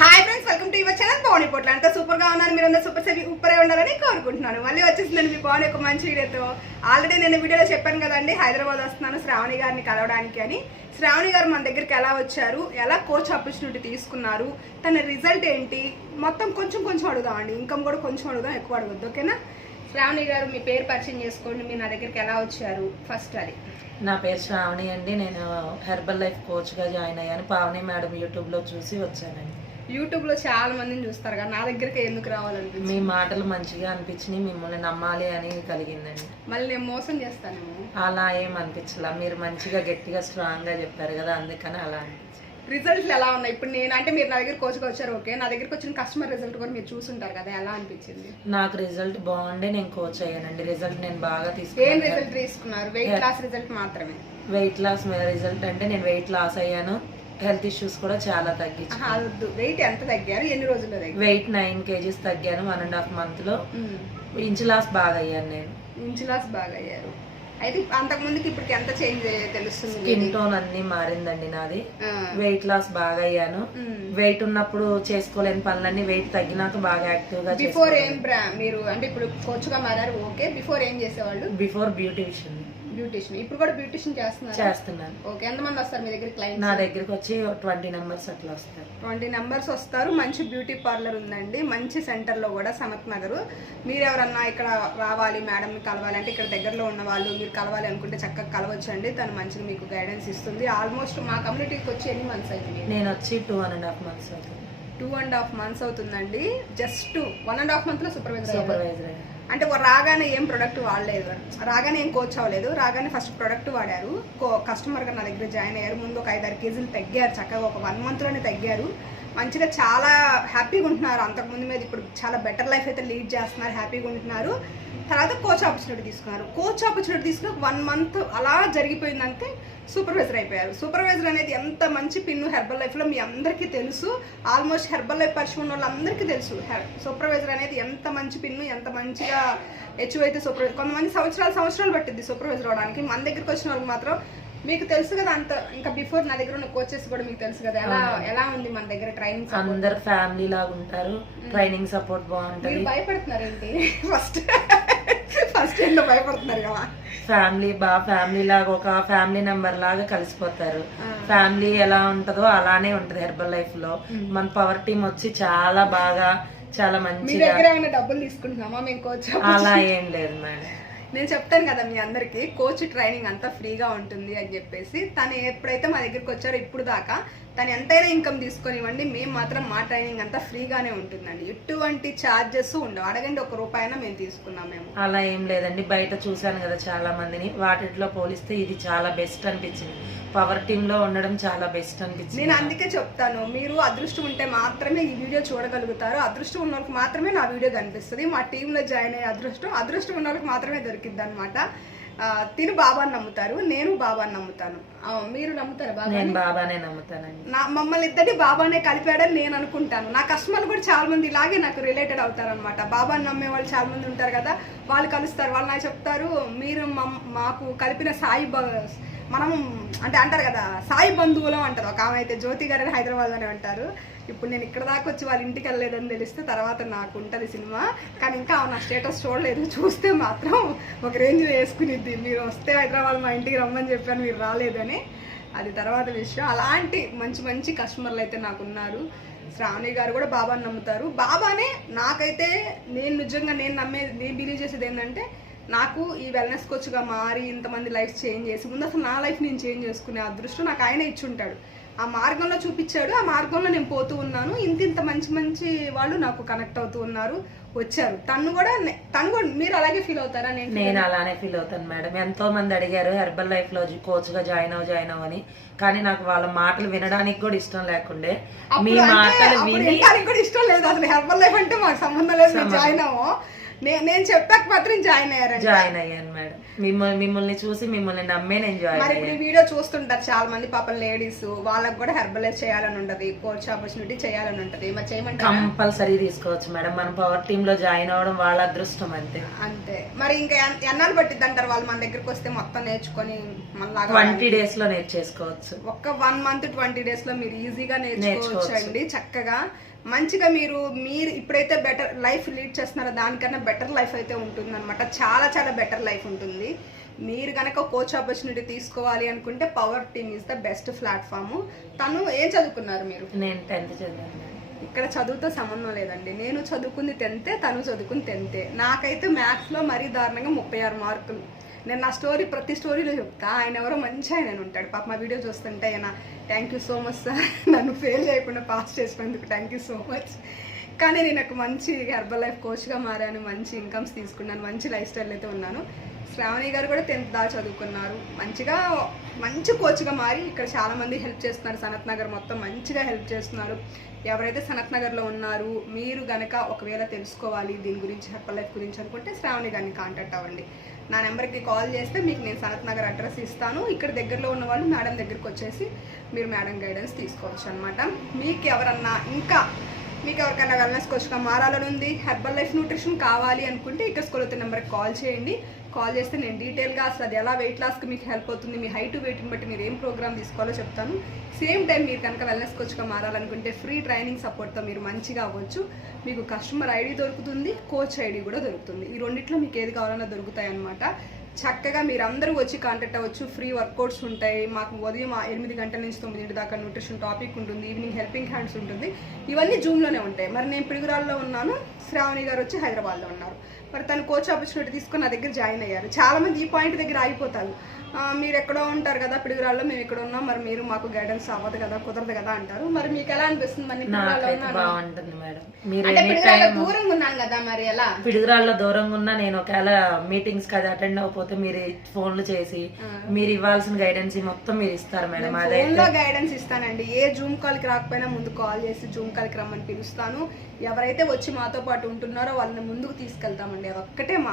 Hi friends welcome to your channel Pavan Potla అంతా సూపర్గా ఉన్నారు. మీరు అందరూ సూపర్ సెవి ఉప్పరే ఉండాలని కోరుకుంటున్నాను. మళ్ళీ వచ్చేసిందండి మీ పవన్ ఒక మంచి వీడియోతో ఆల్రెడీ నేను వీడియోలో చెప్పాను కదండి హైదరాబాద్ వస్తున్నాను శ్రావణి గారిని కలవడానికి అని. శ్రావణి గారు మన దగ్గరికి ఎలా వచ్చారు? ఎలా కోచ్ ఆపర్చునిటీ తీసుకున్నారు? తన రిజల్ట్ ఏంటి? మొత్తం కొంచెం కొంచెం అడుగుదామండి. ఇన్కమ్ కూడా కొంచెం అడుగుదాం ఎక్కువ అడగద్దు ఓకేనా? శ్రావణి గారు మీ పేరు పరిచయం చేసుకోండి. మీరు నా దగ్గరికి ఎలా వచ్చారు? ఫస్ట్ అది. నా పేరు శ్రావణి అండి. నేను హెర్బల్ లైఫ్ కోచ్గా జాయిన్ అయ్యాను. పావని మేడం యూట్యూబ్లో చూసి వచ్చానండి. యూట్యూబ్లో చాలా మందిని చూస్తారు కదా నా దగ్గరికి ఎందుకు రావాలనిపించింది? మీ మాటలు మంచిగా అనిపించినాయి మిమ్మల్ని నమ్మాలి అని కలిగిందండి. మళ్ళీ నేను మోసం చేస్తానేమో? అలా ఏం అనిపించలా మీరు మంచిగా గట్టిగా స్ట్రాంగ్గా చెప్పారు కదా అందుకని అలా అనిపించింది. రిజల్ట్స్ ఎలా ఉన్నాయి? ఇప్పుడు నేను అంటే మీరు నా దగ్గర కోచ్కి వచ్చారు ఓకే. నా దగ్గరికి వచ్చిన కస్టమర్ రిజల్ట్ కూడా మీరు చూసుంటారు కదా ఎలా అనిపించింది? నాకు రిజల్ట్ బాగుండే నేను కోచ్ అయ్యానండి. రిజల్ట్ నేను బాగా ఏం తీసుకున్నాను రిజల్ట్ తీసుకున్నారు? వెయిట్ లాస్ రిజల్ట్ మాత్రమే. వెయిట్ లాస్ రిజల్ట్ అంటే నేను వెయిట్ లాస్ అయ్యాను. హెల్త్ ఇష్యూస్ కూడా చాలా వద్దు. వెయిట్ ఎంత తగ్గారు? ఎన్ని రోజుల్లో వెయిట్ నైన్ కేజీస్ తగ్గాను వన్ అండ్ హాఫ్ మంత్లో. ఇంచ్ లాస్ బాగా అయ్యాను నేను. ఇంచు లాస్ బాగా అయ్యారు అయితే అంతకు ముందుకి ఇప్పటికి ఎంత చేంజ్ తెలుస్తుంది స్కిన్ టోన్ అన్ని మారిందండి నాది. వెయిట్ లాస్ బాగా అయ్యాను. వెయిట్ ఉన్నప్పుడు చేసుకోలేని పనులన్నీ వెయిట్ తగ్గినాక బాగా యాక్టివ్గా బిఫోర్ ఏం మీరు అంటే ఇప్పుడు కోచ్గా మారారు ఓకే. బిఫోర్ ఏం చేసేవాళ్ళు? Before beautician. బ్యూటిషియన్. ఇప్పుడు కూడా బ్యూటిషియన్ చేస్తున్నారు? చేస్తున్నాను ఓకే ఎంతమంది వస్తారు మీ దగ్గర క్లయింట్స్ నా దగ్గరికి వచ్చి ట్వంటీ నెంబర్స్ అట్లా వస్తారు. ట్వంటీ నెంబర్స్ వస్తారు. మంచి బ్యూటీ పార్లర్ ఉందండి. మంచి సెంటర్లో కూడా సమత్ నగర్. మీరు ఎవరన్నా ఇక్కడ రావాలి మేడం కలవాలి అంటే ఇక్కడ దగ్గరలో ఉన్న వాళ్ళు మీరు కలవాలి అనుకుంటే చక్కగా కలవచ్చు అండి తను మంచిగా మీకు గైడెన్స్ ఇస్తుంది. ఆల్మోస్ట్ మా కమ్యూనిటీకి వచ్చి ఎన్ని మంత్స్ అవుతుంది? నేను వచ్చి టూ అండ్ హాఫ్ మంత్స్ అవుతుంది. టూ అండ్ హాఫ్ మంత్స్ అవుతుందండి. జస్ట్ వన్ అండ్ హాఫ్ మంత్లో సూపర్వైజర్ సూపర్వైజర్ అంటే ఒక రాగానే ఏం ప్రొడక్ట్ వాడలేదు. రాగానే ఏం కోచ్ అవ్వలేదు. రాగానే ఫస్ట్ ప్రొడక్ట్ వాడారు. కస్టమర్గా నా దగ్గర జాయిన్ అయ్యారు. ముందు ఒక ఐదారు కేజీలు తగ్గారు. చక్కగా ఒక వన్ మంత్లోనే తగ్గారు. మంచిగా చాలా హ్యాపీగా ఉంటున్నారు. అంతకుముందు మీద ఇప్పుడు చాలా బెటర్ లైఫ్ అయితే లీడ్ చేస్తున్నారు హ్యాపీగా ఉంటున్నారు. తర్వాత కోచ్ ఆపర్చునిటీ తీసుకున్నారు. కోచ్ ఆపర్చునిటీ తీసుకుని వన్ మంత్ అలా జరిగిపోయిందంటే సూపర్వైజర్ అయిపోయారు. సూపర్వైజర్ అనేది ఎంత మంచి పిన్ను హెర్బల్ లైఫ్లో మీ అందరికీ తెలుసు. ఆల్మోస్ట్ హెర్బల్ లైఫ్ పరిచయం ఉన్న వాళ్ళందరికీ తెలుసు. సూపర్వైజర్ అనేది ఎంత మంచి పిన్ను ఎంత మంచిగా హెచ్ఓ అయితే సూపర్వైజర్ కొంతమంది సంవత్సరాలు సంవత్సరాలు పట్టింది సూపర్వైజర్ అవడానికి. మన దగ్గరికి వచ్చిన వాళ్ళకి మాత్రం మీకు తెలుసు కదా అంత ఇంకా బిఫోర్ నా దగ్గర ఉన్న కోచెస్ కూడా మీకు తెలుసు కదా ఎలా ఎలా ఉంది మన దగ్గర ట్రైనింగ్ అందరు ఫ్యామిలీ లాగా ఉంటారు ట్రైనింగ్ సపోర్ట్ బాగుంటది. మీరు భయపడుతున్నారు ఏంటి? ఫస్ట్ ఫస్ట్ ఏంటో భయపడుతున్నారు కదా. ఫ్యామిలీ బా ఫ్యామిలీ లాగా ఒక ఫ్యామిలీ నెంబర్ లాగా కలిసిపోతారు. ఫ్యామిలీ ఎలా ఉంటుందో అలానే ఉంటది హెర్బల్ లైఫ్లో. మన పవర్ టీం వచ్చి చాలా బాగా చాలా మీ మంచిగా దగ్గర ఏమైనా డబ్బులు తీసుకుంటున్నామా? మేము అలా ఏం లేదు మేడం. నేను చెప్తాను కదా మీ అందరికీ కోచ్ ట్రైనింగ్ అంతా ఫ్రీగా ఉంటుంది అని చెప్పేసి. తను ఎప్పుడైతే మా దగ్గరికి వచ్చారో ఇప్పుడు దాకా తను ఎంతైనా ఇన్కమ్ తీసుకొనివ్వండి మేము మాత్రం మా ట్రైనింగ్ అంతా ఫ్రీగానే ఉంటుందండి. ఎటువంటి ఛార్జెస్ ఉండవు. అడగండి ఒక రూపాయినా మేము తీసుకున్నాం మేము. అలా ఏం లేదండి. బయట చూశాను కదా చాలా మందిని. వాటిలో పోలిస్తే ఇది చాలా బెస్ట్ అనిపించింది. పవర్ టీమ్లో ఉండడం చాలా బెస్ట్ అనిపించింది నేను అందుకే చెప్తాను మీరు అదృష్టం ఉంటే మాత్రమే ఈ వీడియో చూడగలుగుతారు. అదృష్టం ఉన్న మాత్రమే నా వీడియో కనిపిస్తుంది. మా టీంలో జాయిన్ అయ్యే అదృష్టం అదృష్టం ఉన్న మాత్రమే దొరికిద్ది అనమాట తిను బాబాని నమ్ముతారు నేను బాబాని నమ్ముతాను. మీరు నమ్ముతారు బాబా నేను బాబానే నమ్ముతానండి. నా మమ్మల్ని ఇద్దరిని బాబానే కలిపాడని నేను అనుకుంటాను. నా కస్టమర్లు కూడా చాలా మంది ఇలాగే నాకు రిలేటెడ్ అవుతారు అనమాట బాబాని నమ్మే వాళ్ళు చాలా మంది ఉంటారు కదా వాళ్ళు కలుస్తారు వాళ్ళు నాకు చెప్తారు మీరు మాకు కలిపిన సాయి బ- మనం అంటే అంటారు కదా సాయి బంధువులం అంటారు. ఒక ఆమె అయితే జ్యోతి గారు అని హైదరాబాద్లోనే అంటారు ఇప్పుడు నేను ఇక్కడ దాకా వచ్చి వాళ్ళ ఇంటికి వెళ్ళలేదని తెలిస్తే తర్వాత నాకు ఉంటుంది సినిమా. కానీ ఇంకా నా స్టేటస్ చూడలేదు. చూస్తే మాత్రం ఒక రేంజ్ వేసుకునిద్ది. మీరు వస్తే హైదరాబాద్ మా ఇంటికి రమ్మని చెప్పాను మీరు రాలేదని. అది తర్వాత విషయం. అలాంటి మంచి మంచి కస్టమర్లు అయితే నాకు ఉన్నారు. శ్రావణి గారు కూడా బాబాని నమ్ముతారు. బాబానే నాకైతే నేను నిజంగా నేను నమ్మే నేను బిలీవ్ చేసేది ఏంటంటే నాకు ఈ వెల్నెస్ కోచ్గా మారి ఇంతమంది లైఫ్ చేంజ్ చేసి ముందు అసలు నా లైఫ్ నేను చేంజ్ చేసుకునే అదృష్టం నాకు ఆయన ఇచ్చుంటాడు. ఆ మార్గంలో చూపించాడు ఆ మార్గంలో నేను పోతూ ఉన్నాను. ఇంత ఇంత మంచి మంచి వాళ్ళు నాకు కనెక్ట్ అవుతూ ఉన్నారు వచ్చారు. తను కూడా తను కూడా మీరు అలాగే ఫీల్ అవుతారా? నేను నేను అలానే ఫీల్ అవుతాను మేడం. ఎంతో మంది అడిగారు హెర్బల్ లైఫ్లో కోచ్గా జాయిన్ అవ్వ జాయిన్ అవ్వని కానీ నాకు వాళ్ళ మాటలు వినడానికి కూడా ఇష్టం లేకుండే. మీ మాటలు వినడానికి కూడా ఇష్టం లేదు. అసలు హెర్బల్ లైఫ్ అంటే మాకు సంబంధం లేదు జాయిన్ అవ్వం నేను చెప్పాక మాత్రం జాయిన్ అయ్యారండి జాయిన్ అయ్యాను మేడం. మిమ్మల్ని మిమ్మల్ని చూసి మిమ్మల్ని నమ్మే నేను జాయిన్ మరి ఇప్పుడు ఈ వీడియో చూస్తుంటారు చాలా మంది పాపం లేడీస్. వాళ్ళకి కూడా హెర్బలైజ్ చేయాలని ఉంటది కోచ్ ఆపర్చునిటీ చేయాలని ఉంటది. మరి చేయమంటారా? కంపల్సరీ తీసుకోవచ్చు మేడం. మన పవర్ టీమ్లో జాయిన్ అవ్వడం వాళ్ళ అదృష్టం అంతే. అంతే. మరి ఇంకా ఎన్- ఎన్నాళ్ళు పట్టిద్ది అంటారు వాళ్ళు మన దగ్గరకు వస్తే మొత్తం నేర్చుకొని మనలాగా ట్వంటీ డేస్లో నేర్చేసుకోవచ్చు. ఒక్క వన్ మంత్ ట్వంటీ డేస్లో మీరు ఈజీగా నేర్చుకోవచ్చు. అండి చక్కగా. మంచిగా మీరు మీరు ఇప్పుడైతే బెటర్ లైఫ్ లీడ్ చేస్తున్నారో దానికన్నా బెటర్ లైఫ్ అయితే ఉంటుంది అనమాట చాలా చాలా బెటర్ లైఫ్ ఉంటుంది. మీరు కనుక కోచ్ ఆపర్చునిటీ తీసుకోవాలి అనుకుంటే power team is the best platform తను ఏం చదువుకున్నారు మీరు? నేను టెన్త్ చదివాను. ఇక్కడ చదువుతో సంబంధం లేదండి. నేను చదువుకుంది టెన్తే తను చదువుకుంది టెన్తే నాకైతే మ్యాథ్స్లో మరీ దారుణంగా ముప్పై ఆరు మార్కులు. నేను నా స్టోరీ ప్రతి స్టోరీలో చెప్తా. ఆయన ఎవరో మంచి ఆయన ఉంటాడు. పాప మా వీడియో చూస్తుంటే ఆయన thank you so much sir నన్ను ఫెయిల్ చేయకుండా పాస్ చేసినందుకు థ్యాంక్ యూ సో మచ్ కానీ నేను ఒక మంచి హెర్బల్ లైఫ్ కోచ్గా మారాను మంచి ఇన్కమ్స్ తీసుకున్నాను మంచి లైఫ్ స్టైల్ అయితే ఉన్నాను. శ్రావణి గారు కూడా టెన్త్ దాకా చదువుకున్నారు. మంచిగా మంచి కోచ్గా మారి ఇక్కడ చాలా మంది హెల్ప్ చేస్తున్నారు. సనత్ నగర్ మొత్తం మంచిగా హెల్ప్ చేస్తున్నారు. ఎవరైతే సనత్ నగర్లో ఉన్నారు మీరు గనక ఒకవేళ తెలుసుకోవాలి దీని గురించి హెర్బల్ లైఫ్ గురించి అనుకుంటే శ్రావణి గారిని కాంటాక్ట్ అవ్వండి. నా నెంబర్కి కాల్ చేస్తే మీకు నేను సనత్ నగర్ అడ్రస్ ఇస్తాను. ఇక్కడ దగ్గరలో ఉన్న వాళ్ళు మేడం దగ్గరికి వచ్చేసి మీరు మేడం గైడెన్స్ తీసుకోవచ్చు అనమాట మీకు ఎవరన్నా ఇంకా మీకు ఎవరికైనా వెల్నెస్ కోచ్గా మారాలని ఉంది హెర్బల్ లైఫ్ న్యూట్రిషన్ కావాలి అనుకుంటే ఇక్కడ స్కూల్ నెంబర్కి కాల్ చేయండి. కాల్ చేస్తే నేను డీటెయిల్గా అసలు అది ఎలా వెయిట్ లాస్కి మీకు హెల్ప్ అవుతుంది మీ హైట్ వెయిట్ని బట్టి మీరు ఏం ప్రోగ్రామ్ తీసుకోవాలో చెప్తాను. సేమ్ టైం మీరు కనుక వెల్నెస్ కోచ్గా మారాలనుకుంటే ఫ్రీ ట్రైనింగ్ సపోర్ట్తో మీరు మంచిగా అవ్వచ్చు. మీకు కస్టమర్ ఐడి దొరుకుతుంది కోచ్ ఐడి కూడా దొరుకుతుంది. ఈ రెండిట్లో మీకు ఏది కావాలన్నా దొరుకుతాయి అనమాట చక్కగా మీరు అందరూ వచ్చి కాంటాక్ట్ అవ్వచ్చు. ఫ్రీ వర్కౌట్స్ ఉంటాయి. మాకు ఉదయం ఎనిమిది గంటల నుంచి తొమ్మిది దాకా న్యూట్రిషన్ టాపిక్ ఉంటుంది. ఈవినింగ్ హెల్పింగ్ హ్యాండ్స్ ఉంటుంది. ఇవన్నీ జూమ్లోనే ఉంటాయి. మరి నేను పిడుగురాల్లో ఉన్నాను. శ్రావణి గారు వచ్చి హైదరాబాద్లో ఉన్నారు. మరి తను కోచ్ ఆపర్చునిటీ తీసుకొని నా దగ్గర జాయిన్ అయ్యారు. చాలా మంది ఈ పాయింట్ దగ్గర ఆగిపోతారు. మీరు ఎక్కడో ఉంటారు కదా పిడుగురాల్లో మేము ఇక్కడ ఉన్నాం. మరి మీరు మాకు గైడెన్స్ అవ్వదు కదా కుదరదు కదా అంటారు. మరి మీకు ఎలా అనిపిస్తుంది? మరి బాగుంటుంది మేడం. మీరు దూరంగా ఉన్నాను కదా మరి ఎలా? పిడుగురాల్లో దూరంగా ఉన్నా నేను ఒకవేళ మీటింగ్స్కి అది అటెండ్ అవ్వకపోతే మీరు ఫోన్లు చేసి మీరు ఇవ్వాల్సిన గైడెన్స్ మొత్తం మీరు ఇస్తారు మేడం లో గైడెన్స్ ఇస్తానండి. ఏ జూమ్ కాల్కి రాకపోయినా ముందు కాల్ చేసి జూమ్ కాల్కి రమ్మని పిలుస్తాను. ఎవరైతే వచ్చి మాతో పాటు ఉంటున్నారో వాళ్ళని ముందుకు తీసుకెళ్తామండి. అది ఒక్కటే మా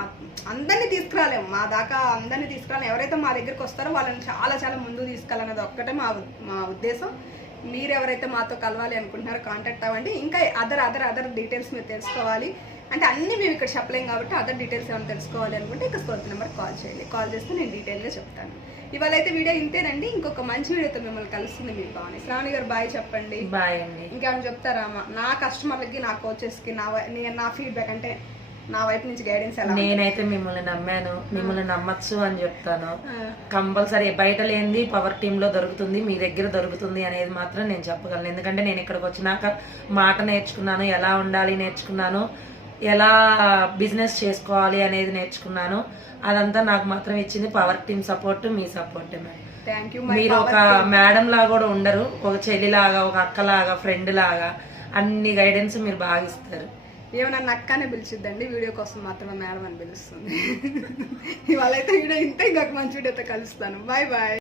అందరినీ తీసుకురాలేము. మా దాకా అందరినీ తీసుకురాలేము. ఎవరైతే మా దగ్గరికి వస్తారో వాళ్ళని చాలా చాలా ముందుకు తీసుకెళ్ళాలనేది ఒక్కటే మా మా ఉద్దేశం. మీరు ఎవరైతే మాతో కలవాలి అనుకుంటున్నారో కాంటాక్ట్ అవ్వండి. ఇంకా అదర్ అదర్ అదర్ డీటెయిల్స్ మీరు తెలుసుకోవాలి. అంటే అన్ని మేము ఇక్కడ చెప్పలేం కాబట్టి అదర్ డీటెయిల్స్ ఏమైనా తెలుసుకోవాలి అనుకుంటే ఇక్కడ స్కోర్ నెంబర్ కాల్ చేయండి. కాల్ చేస్తే నేను డీటెయిల్గా చెప్తాను. ఇవాళ అయితే వీడియో ఇంతేనండి. ఇంకొక మంచి వీడియోతో మిమ్మల్ని కలుస్తుంది మీరు బాగుంది శ్రావణి గారు బాయ్ చెప్పండి. బాయ్ అండి. ఇంకేమైనా చెప్తారా నా కస్టమర్లకి నా కోచెస్కి నా నా ఫీడ్బ్యాక్ అంటే నా వైపు నుంచి గైడెన్స్ ఎలా నేనైతే మిమ్మల్ని నమ్మాను. మిమ్మల్ని నమ్మచ్చు అని చెప్తాను. కంపల్సరీ బయట లేనిది పవర్ టీమ్లో దొరుకుతుంది మీ దగ్గర దొరుకుతుంది అనేది మాత్రం నేను చెప్పగలను. ఎందుకంటే నేను ఇక్కడికి వచ్చినాక మాట నేర్చుకున్నాను ఎలా ఉండాలి నేర్చుకున్నాను ఎలా బిజినెస్ చేసుకోవాలి అనేది నేర్చుకున్నాను. అదంతా నాకు మాత్రం ఇచ్చింది పవర్ టీమ్ సపోర్ట్ మీ సపోర్ట్ మరి ఒక మేడం లాగా కూడా ఉండరు. ఒక చెల్లిలాగా ఒక అక్కలాగా ఫ్రెండ్ లాగా అన్ని గైడెన్స్ మీరు బాగా ఇస్తారు. ఏమైనా నక్కనే పిలిచిద్దండి వీడియో కోసం మాత్రమే మేడం అని పిలుస్తుంది. ఇవాళ అయితే వీడియో ఇంతే ఇంకొక మంచి వీడియోతో కలుస్తాను. Bye bye